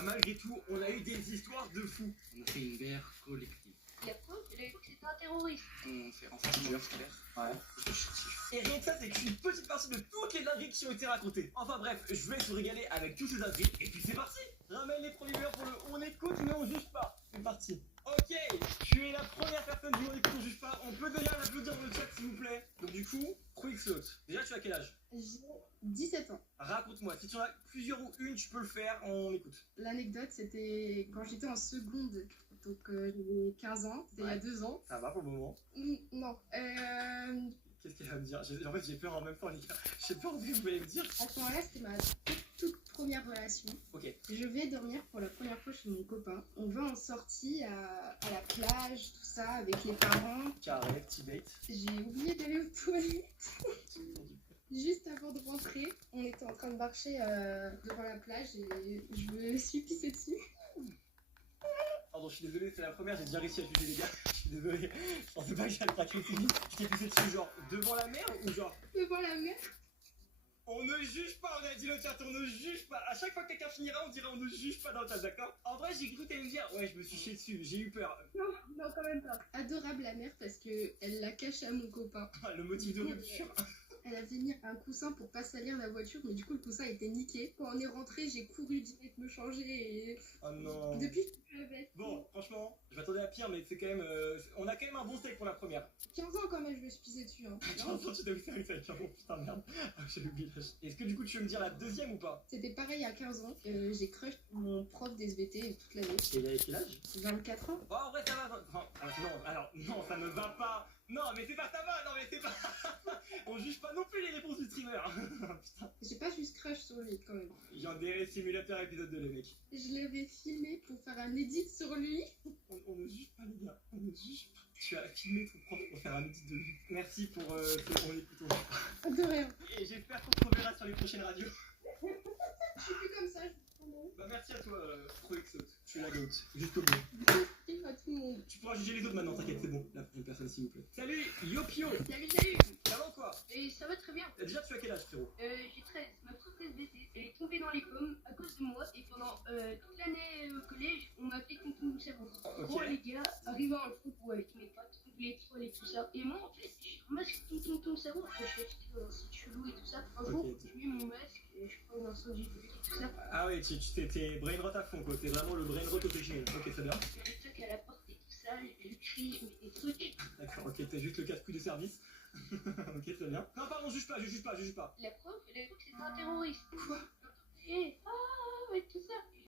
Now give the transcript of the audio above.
Bah malgré tout, on a eu des histoires de fous. On a fait une guerre collective. La preuve, il a dit que c'était un terroriste. On s'est renseigné scolaire. Ouais. Et rien que ça, c'est qu'une petite partie de toutes les dingueries qui ont été racontées. Enfin bref, je vais se régaler avec toutes ces dingueries. Et puis c'est parti. Ramène les premiers viewers pour le On écoute mais on juge pas. C'est parti. Ok, tu es la première personne du On écoute on juge pas. On peut déjà l'applaudir dans le chat s'il vous plaît. Donc du coup, Quickslot. Déjà tu as quel âge? J'ai 17 ans. Raconte-moi, si tu en as plusieurs ou une, tu peux le faire, on écoute. L'anecdote, c'était quand j'étais en seconde. Donc j'avais 15 ans, c'était il y a 2 ans. Ça va pour le moment? Non. Qu'est-ce qu'elle va me dire? En fait j'ai peur en même temps les gars. J'ai peur de ce que vous allez me dire. À ce moment-là, c'était ma toute première relation. Ok. Je vais dormir pour la première fois chez mon copain. On va en sortie à la plage, tout ça, avec les parents. Carré, petit date. J'ai oublié d'aller aux toilettes. Juste avant de rentrer, on était en train de marcher devant la plage et je me suis pissée dessus. Pardon, je suis désolé, c'est la première, j'ai déjà réussi à juger les gars. Je suis désolé, je pensais pas que j'allais craquer aussi vite. Je t'ai poussé dessus, genre devant la mer ou genre Devant la mer. on ne juge pas, on a dit le chat, on ne juge pas. À chaque fois que quelqu'un finira, on dira on ne juge pas dans le chat, d'accord? En vrai, j'ai cru que t'allais me dire, ouais, je me suis chié dessus, j'ai eu peur. Non, quand même pas. Adorable la mère parce que elle l'a caché à mon copain. Le motif de rupture. Elle avait mis un coussin pour pas salir la voiture, mais du coup le coussin était niqué. Quand on est rentré, j'ai couru direct me changer et Oh non. depuis je suis bête. Bon, franchement, je m'attendais à pire, mais c'est quand même. On a quand même un bon steak pour la première. 15 ans quand même, je me suis pissée dessus. Hein. Attends, tu t'as vu faire avec ça, oh putain, merde. Ah, j'ai oublié l'âge. Est-ce que du coup tu veux me dire la deuxième ou pas? C'était pareil à 15 ans. J'ai crush mon prof d'SVT toute l'année. Et il avait quel âge? 24 ans. Oh, en vrai, ça va. Enfin, non, ça ne va pas. Non, mais c'est pas ça va, non, mais c'est pas. On juge pas non plus les réponses du streamer. Putain. J'ai pas juste crush sur lui quand même. J'en dirais simulateur épisode 2, les mecs. Je l'avais filmé pour faire un edit sur lui. On ne juge pas, les gars. On ne juge pas. Tu as filmé ton prof pour faire un edit de lui. Merci pour ce On écoute, on juge pas. De rien. Et j'espère qu'on te reverra sur les prochaines radios. Je suis plus comme ça. Bah, merci à toi, ProXot. Tu es la goat. Jusqu'au bout. Je à tout le monde. Tu pourras juger les autres maintenant, t'inquiète, c'est bon. La prochaine personne, s'il vous plaît. Salut, Yopio. Salut. Ça va ou quoi? Et ça va très bien. Déjà, tu as quel âge, frérot? J'ai 13. Ma prof SVT, elle est tombée dans les pommes à cause de moi. Et pendant toute l'année au collège, on m'a appelé Tonton Savon. Ok. Gros, les gars, arrivé à un groupe avec mes potes, les trolls et tout ça. Et moi, en fait, je masque tout Tonton Savon parce que je suis assez chelou et tout ça. Un jour, Ok. je mets mon masque et je prends un incendie et tout ça. Ah ouais, t'es brainrot à fond, quoi. T'es vraiment le brainrot original. Ok, c'est bien. Le truc à la porte et tout ça, je crie, je mets des trucs. D'accord, ok, t'es juste le casse-cou des services. Ok, très bien. Non, pardon, juge pas. La prof, elle a dit que c'était un terroriste. Quoi? Et, ah, ouais, tout ça.